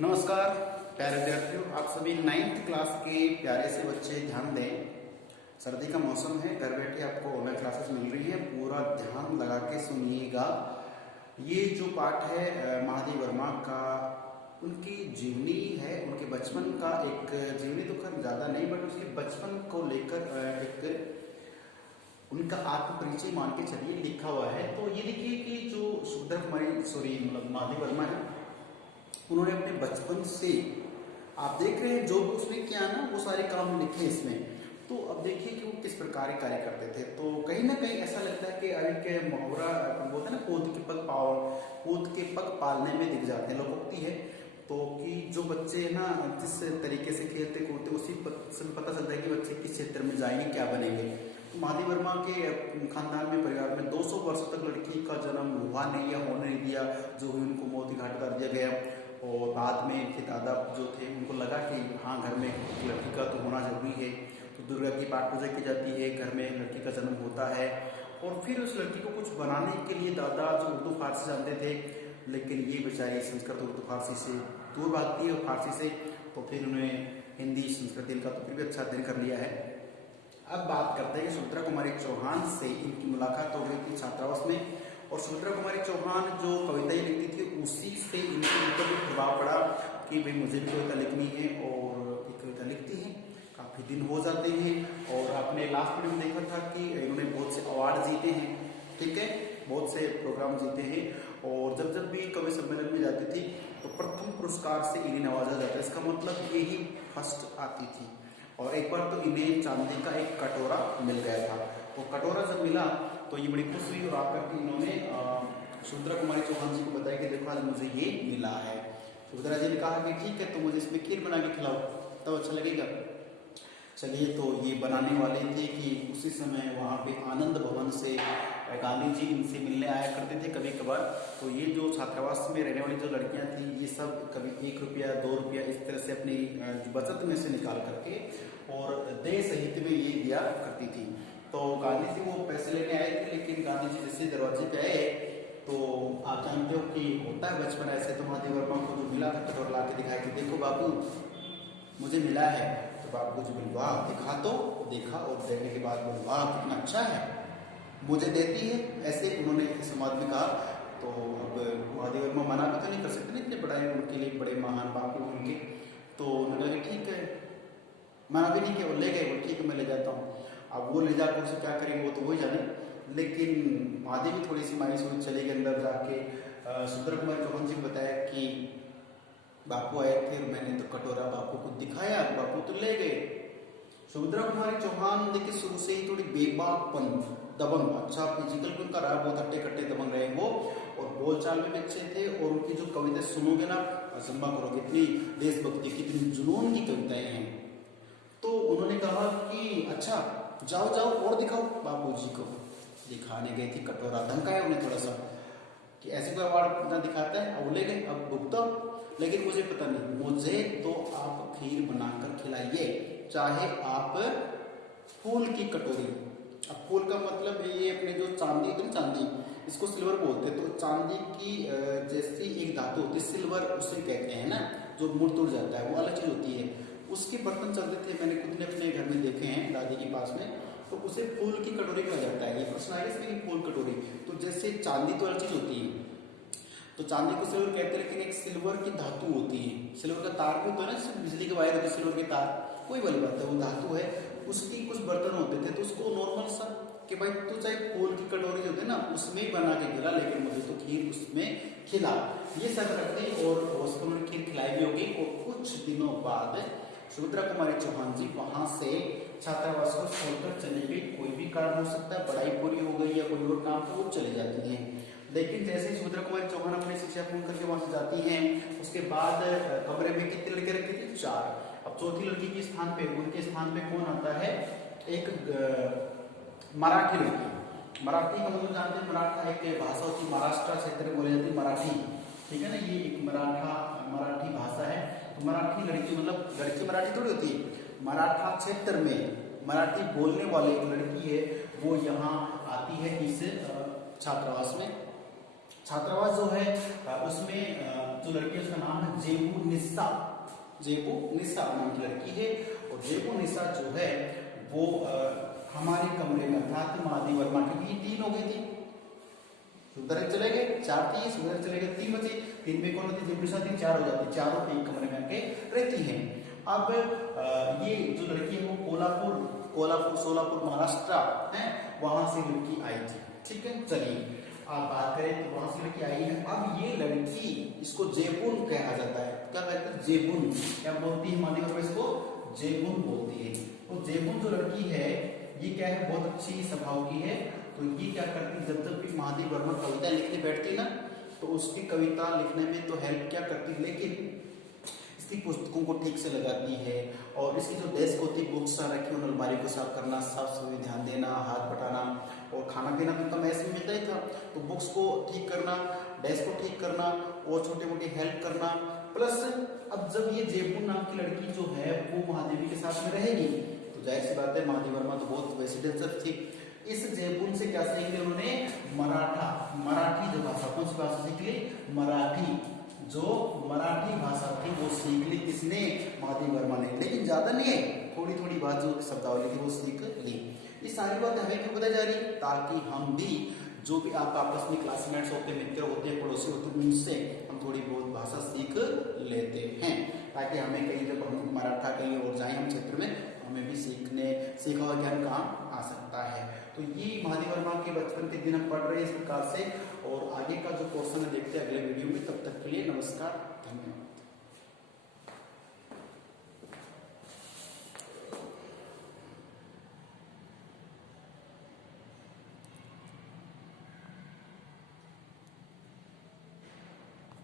नमस्कार प्यारे विद्यार्थियों, आप सभी 9th क्लास के प्यारे से बच्चे ध्यान दें। सर्दी का मौसम है, घर बैठे आपको ऑनलाइन क्लासेस मिल रही है, पूरा ध्यान लगा के सुनिएगा। ये जो पाठ है महादेव वर्मा का, उनकी जीवनी है, उनके बचपन का एक जीवनी तो खैर ज़्यादा नहीं, बट उसके बचपन को लेकर एक उनका आत्मपरिचय मान के चलिए लिखा हुआ है। तो ये देखिए कि जो सुभद्रा कुमारी मतलब महादेव वर्मा है, उन्होंने अपने बचपन से, आप देख रहे हैं जो भी उसने किया ना, वो सारे काम लिखे इसमें। तो अब देखिए कि वो किस प्रकार कार्य करते थे। तो कहीं ना कहीं ऐसा लगता है कि अभी के मुहावरा बोलते हैं ना, पोत के पग पालने में दिख जाते हैं, लोकोक्ति है। तो कि जो बच्चे ना जिस तरीके से खेलते कूदते, उसी से पता चलता है कि बच्चे किस क्षेत्र में जाएंगे, क्या बनेंगे। तो महादेव वर्मा के खानदान में, परिवार में 200 वर्षों तक लड़की का जन्म हुआ नहीं या होने नहीं दिया, जो हुई उनको मौत घाट कर दिया गया। और बाद में इनके दादा जो थे, उनको लगा कि हाँ, घर में लड़की का तो होना जरूरी है। तो दुर्गा की पाठ पूजा की जाती है, घर में लड़की का जन्म होता है। और फिर उस लड़की को कुछ बनाने के लिए दादा जो उर्दू फारसी जानते थे, लेकिन ये बेचारी संस्कृत उर्दू फारसी से दूर भागती है, और फारसी से। तो फिर उन्होंने हिंदी संस्कृत इनका तो फिर भी अच्छा अध्ययन कर लिया है। अब बात करते हैं कि सुभद्रा कुमारी चौहान से इनकी मुलाकात हो गई थी छात्रावास में। और सुभद्रा कुमारी चौहान जो कविताएं लिखती थी, उसी से इनके ऊपर भी प्रभाव पड़ा कि भाई मुझे भी कविता लिखनी है। और ये कविता लिखती हैं, काफ़ी दिन हो जाते हैं। और आपने लास्ट में देखा था कि इन्होंने बहुत से अवार्ड जीते हैं, ठीक है, बहुत से प्रोग्राम जीते हैं। और जब जब भी कवि सम्मेलन में जाती थी, तो प्रथम पुरस्कार से इन्हें नवाजा जाता है। इसका मतलब यही फर्स्ट आती थी। और एक बार तो इन्हें चांदी का एक कटोरा मिल गया था। तो कटोरा जब मिला तो ये बड़ी खुश हुई, और आकर के इन्होंने सुभद्रा कुमारी चौहान जी को बताया कि देखो आज मुझे ये मिला है। सुभद्रा जी ने कहा कि ठीक है, तो मुझे इसमें खीर बना के खिलाओ, तब अच्छा लगेगा। चलिए, तो ये बनाने वाले थे कि उसी समय वहाँ पे आनंद भवन से गांधी जी इनसे मिलने आया करते थे कभी कभार। तो ये जो छात्रावास में रहने वाली जो लड़कियां थी, ये सब कभी 1 रुपया 2 रुपया इस तरह से अपनी बचत में से निकाल करके और देश हित में ये दिया करती थी। तो गांधी जी वो पैसे लेने आए थे, लेकिन गांधी जी जैसे दरवाजे पे आए, तो आप जानते हो कि होता है बचपन ऐसे। तो महादेव वर्मा को जो मिला था कटोरा ला के दिखाया कि देखो बाबू, मुझे मिला है। तो बाबू जी बोले वाह, दिखा। तो देखा, और देखने के बाद बोले वाह कितना अच्छा है, मुझे देती है, ऐसे उन्होंने समाज में कहा। तो अब महादेव वर्मा मना भी तो नहीं कर सकते, इतने बड़े उनके लिए बड़े महान बापू उनके। तो उन्होंने कहा ठीक है, मना भी नहीं किया, वो ले गए, वो ठीक है मैं ले जाता हूँ। अब वो ले जाकर उसे क्या करेंगे वो तो वही जाने। लेकिन महादेव भी थोड़ी सी मायूस हुई, चले गए अंदर जाके। सुभद्रा कुमारी चौहान जी ने बताया कि बापू आए थे, मैंने तो कटोरा बापू को दिखाया, बापू तो ले गए। सुभद्रा कुमारी चौहान देखिए शुरू से ही थोड़ी बेबाकपन, दबंग, अच्छा फिजिकल भी उनका रहा, बहुत हट्टे कट्टे दबंग रहे वो, और बोलचाल में भी अच्छे थे। और उनकी जो कविता सुनोगे ना, अचंभा करोगे, इतनी देशभक्ति की, इतनी जुनून की कविताएं हैं। तो उन्होंने कहा कि अच्छा जाओ जाओ और दिखाओ बापू जी को। दिखाने गई थी, कटोरा धमकाया उन्हें थोड़ा सा कि ऐसे कोई अवार्ड ना दिखाता है। अब ले गए, अब भुगतो, लेकिन मुझे पता नहीं, मुझे तो आप खीर बनाकर खिलाइए, चाहे आप फूल की कटोरी। अब फूल का मतलब है ये अपने जो चांदी होती है, चांदी, इसको सिल्वर बोलते हैं। तो चांदी की जैसी एक धातु होती है सिल्वर, उसे कहते हैं ना, जो मुड़ तुड़ जाता है, वो अलग चीज होती है। उसके बर्तन चलते थे, मैंने खुद ने अपने घर में देखे हैं दादी के पास में। तो उसे फूल की कटोरी कहा जाता है। ये प्रश्न आएगा इसमें, फूल कटोरी। तो जैसे चांदी तो अलग चीज होती है, तो चांदी को सिल्वर कहते हैं, लेकिन एक सिल्वर की धातु होती है। सिल्वर का तार भी होता है ना, जैसे बिजली के वायर होते हैं, सिल्वर के तार, कोई वाली बात है, वो धातु है। उसकी कुछ बर्तन होते थे, तो उसको नॉर्मल सा कि भाई तू चाहे फूल की कटोरी जो होती है ना, उसमें ही बना के खिला, लेकिन मुझे तो खीर उसमें खिला, ये सब करते। और उसको उन्होंने खीर खिलाई भी होगी। और कुछ दिनों बाद सुभद्रा कुमारी चौहान जी वहां से छात्रावास को छोड़कर चली गई। कोई भी कारण हो सकता है, पढ़ाई पूरी हो गई या कोई और काम, तो वो चली जाती हैं। लेकिन जैसे ही सुभद्रा कुमारी चौहान अपनी शिक्षा पूर्ण करके वहां से जाती हैं, उसके बाद कमरे में कितनी लड़के रखी थी? 4। अब चौथी लड़की के स्थान पे, उनके स्थान पे कौन आता है? एक मराठी लड़की। मराठी का मतलब जानते हैं, मराठा एक भाषा होती है, महाराष्ट्र क्षेत्र में बोली जाती है मराठी, ठीक है ना, ये एक मराठी भाषा है। तो मराठी लड़की मतलब लड़की मराठी थोड़ी होती है, मराठा क्षेत्र में मराठी बोलने वाली एक लड़की है, वो यहाँ आती है इस छात्रावास में। छात्रावास जो है उसमें जो लड़की है उसका नाम है जेबू निस्सा। जेबू निस्सा नाम की लड़की है और जेबू निस्सा जो है वो हमारे कमरे में अर्थात महादेवी वर्मा की 3 हो गई थी, उधर चले गए 4 थी, उधर चले गए 3 बचे, 3 में कौन होती जेबू निस्सा थी 4 हो जाती, चारों एक कमरे में आके रहती हैं। अब ये जो लड़की है वो कोल्हापुर सोलापुर महाराष्ट्र है वहां से लड़की आई थी। ठीक है, चलिए आप बात करें तो वहां से लड़की आई है। अब ये लड़की इसको जेबुन कहा जाता है, क्या कहते हैं जेबुन, क्या बोलती है मानी वर्मा इसको जेबुन बोलती है। तो जेबुन जो लड़की है ये क्या है बहुत अच्छी स्वभाव की है। तो ये क्या करती जब जब भी महादेवी वर्मा कविता लिखने बैठती ना तो उसकी कविता लिखने में तो हेल्प क्या करती, लेकिन इसकी पुस्तकों को ठीक से लगाती है और इसकी जो डेस्क होती है बुक्स रखी उन अलमारी को साफ करना, साफ सफाई ध्यान देना, हाथ बटाना और खाना पीना तो कम ऐसे मिलता ही था, तो बुक्स को ठीक करना, डेस्क को ठीक करना और छोटी मोटी हेल्प करना। प्लस अब जब ये जेबुन नाम की लड़की जो है वो महादेवी के साथ में रहेगी तो जाहिर सी बात है महादेवी वर्मा तो बहुत वैसी दिलचस्प थी। इस जेबुन से क्या सीख उन्होंने मराठी जो भाषा, कौन सी भाषा सीख ली, मराठी, जो मराठी भाषा थी वो सीख ली किसने, महादेवी वर्मा ने, लेकिन ज्यादा नहीं है, थोड़ी थोड़ी बात जो शब्दावली थी वो सीख ली। ये सारी बात हमें क्यों बताई जा रही है, ताकि हम भी जो भी आप आपस में क्लासमेट्स होते हैं, मित्र होते हैं, पड़ोसी होते हैं, उनसे हम थोड़ी बहुत भाषा सीख लेते हैं, ताकि हमें कहीं जब हम मराठा कहीं और जाए हम क्षेत्र में हमें भी सीखा हुआ ज्ञान काम आ सकता है। तो ये महादेवी वर्मा के बचपन के दिन हम पढ़ रहे हैं इस प्रकार से, और आगे का जो क्वेश्चन है देखते हैं अगले वीडियो में। तब तक के लिए नमस्कार, धन्यवाद।